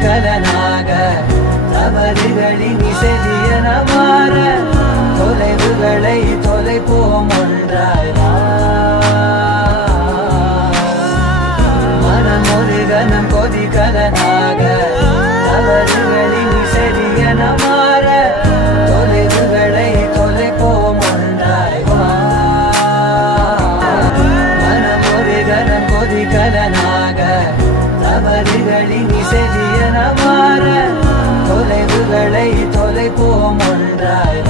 கொதிகலனாக தவறுகளின் இசையன மாற தொலைவுகளை தொலைப்போம் ஒன்றாய் மனம் ஒரு கணம் கொதிகலனாக தவறுகளின் இசையன மாற தொலைவுகளை தொலைப்போம் ஒன்றாய் மனம் ஒரு கணம் கொதிகலனாக தவறுகளின் இசையன மாற தொலைவுகளை தொலைப்போம் ஒன்றாய்